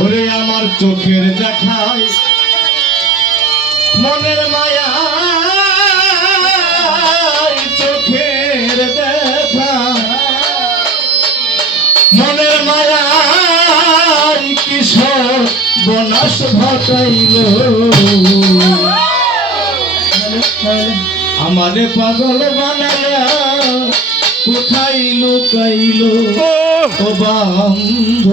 ওরে আমার চোখের দেখায়, মনের মায়া চোখের দেখা মনের মায়া কিশোর বনাস ঘটাইল। আমারে পাগল বানায়া লুকাইলো কাইলো বান্ধ।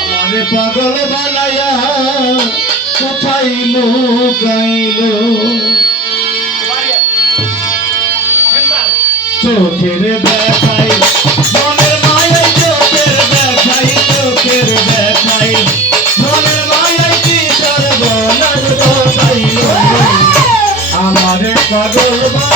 আমারে পাগল বানায়া কোথায় লুকাইলো। চোখের দেখাই চোখের দেখাই চোখের দেখাই মনের পাগল বা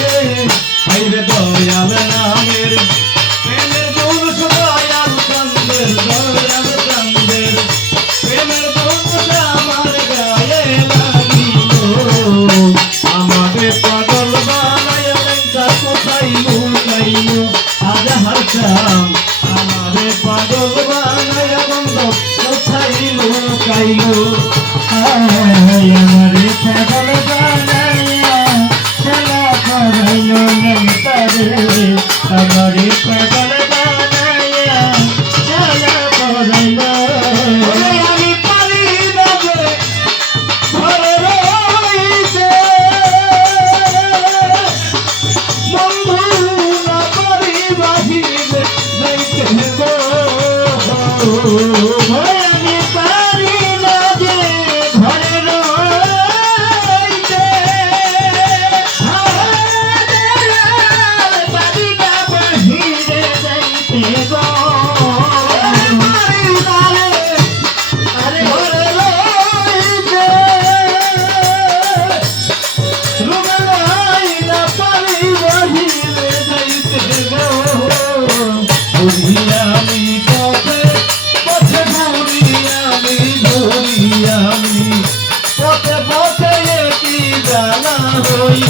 ಅಯ್ಯೋ ಅಯ್ಯೋ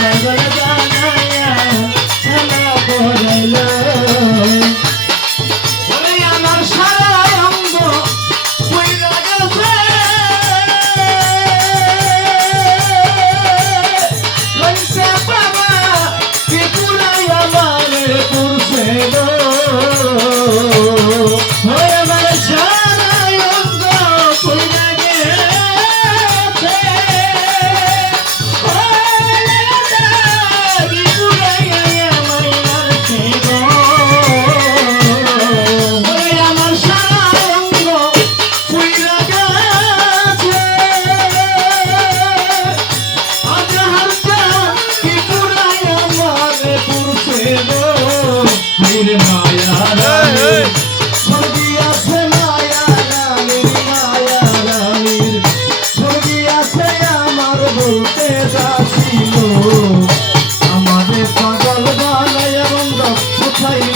পাগল আমার পাগল বানাইয়া বন্ধ কোথায়